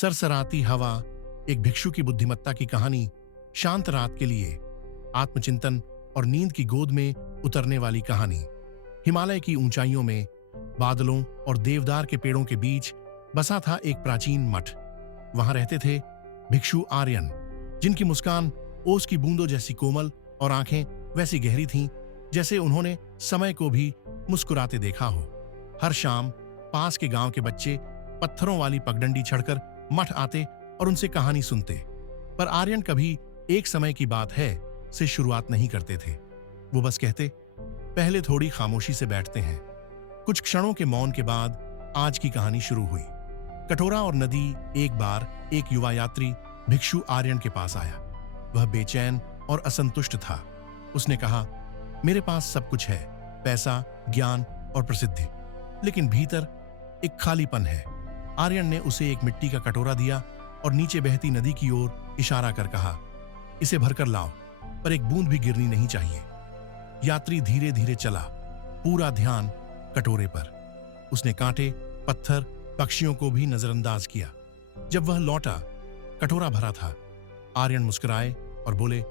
सरसराती हवा, एक भिक्षु की बुद्धिमत्ता की कहानी, शांत रात के लिए, आत्मचिंतन और नींद की गोद में उतरने वाली कहानी। हिमालय की ऊंचाइयों में बादलों और देवदार के पेड़ों के बीच बसा था एक प्राचीन मठ। वहां रहते थे भिक्षु आर्यन, जिनकी मुस्कान ओस की बूंदों जैसी कोमल और आंखें वैसी गहरी थीं जैसे उन्होंने समय को भी मुस्कुराते देखा हो। हर शाम पास के गांव के बच्चे पत्थरों वाली पगडंडी चढ़कर मठ आते और उनसे कहानी सुनते, पर आर्यन कभी एक समय की बात है से शुरुआत नहीं करते थे। वो बस कहते, पहले थोड़ी खामोशी से बैठते हैं। कुछ क्षणों के मौन के बाद आज की कहानी शुरू हुई। कटोरा और नदी। एक बार एक युवा यात्री भिक्षु आर्यन के पास आया। वह बेचैन और असंतुष्ट था। उसने कहा, मेरे पास सब कुछ है, पैसा, ज्ञान और प्रसिद्धि, लेकिन भीतर एक खालीपन है। आर्यन ने उसे एक मिट्टी का कटोरा दिया और नीचे बहती नदी की ओर इशारा कर कहा, इसे भरकर लाओ, पर एक बूंद भी गिरनी नहीं चाहिए। यात्री धीरे धीरे चला, पूरा ध्यान कटोरे पर। उसने कांटे, पत्थर, पक्षियों को भी नजरअंदाज किया। जब वह लौटा, कटोरा भरा था। आर्यन मुस्कुराए और बोले,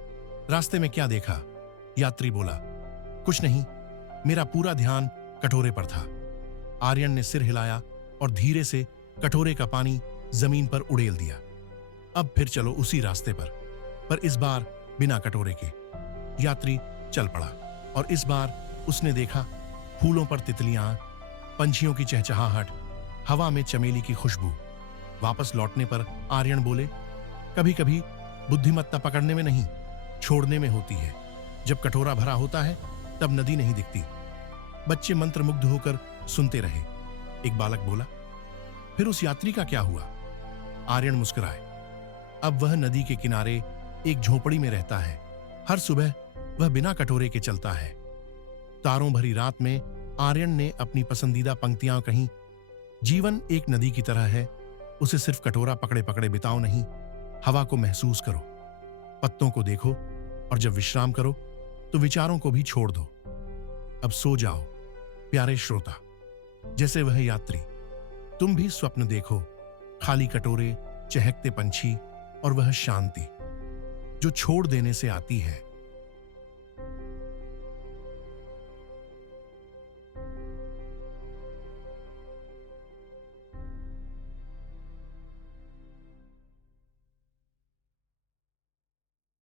रास्ते में क्या देखा? यात्री बोला, कुछ नहीं, मेरा पूरा ध्यान कटोरे पर था। आर्यन ने सिर हिलाया और धीरे से कटोरे का पानी जमीन पर उड़ेल दिया। अब फिर चलो उसी रास्ते पर इस बार बिना कटोरे के। यात्री चल पड़ा और इस बार उसने देखा फूलों पर तितलियां, पंछियों की चहचहाहट, हवा में चमेली की खुशबू। वापस लौटने पर आर्यन बोले, कभी कभी बुद्धिमत्ता पकड़ने में नहीं, छोड़ने में होती है। जब कटोरा भरा होता है तब नदी नहीं दिखती। बच्चे मंत्रमुग्ध होकर सुनते रहे। एक बालक बोला, फिर उस यात्री का क्या हुआ? आर्यन मुस्कुराए। अब वह नदी के किनारे एक झोपड़ी में रहता है। हर सुबह वह बिना कटोरे के चलता है। तारों भरी रात में आर्यन ने अपनी पसंदीदा पंक्तियां कहीं, जीवन एक नदी की तरह है, उसे सिर्फ कटोरा पकड़े पकड़े बिताओ नहीं, हवा को महसूस करो, पत्तों को देखो, और जब विश्राम करो तो विचारों को भी छोड़ दो। अब सो जाओ प्यारे श्रोता, जैसे वह यात्री। तुम भी स्वप्न देखो, खाली कटोरे, चहकते पंछी और वह शांति जो छोड़ देने से आती है।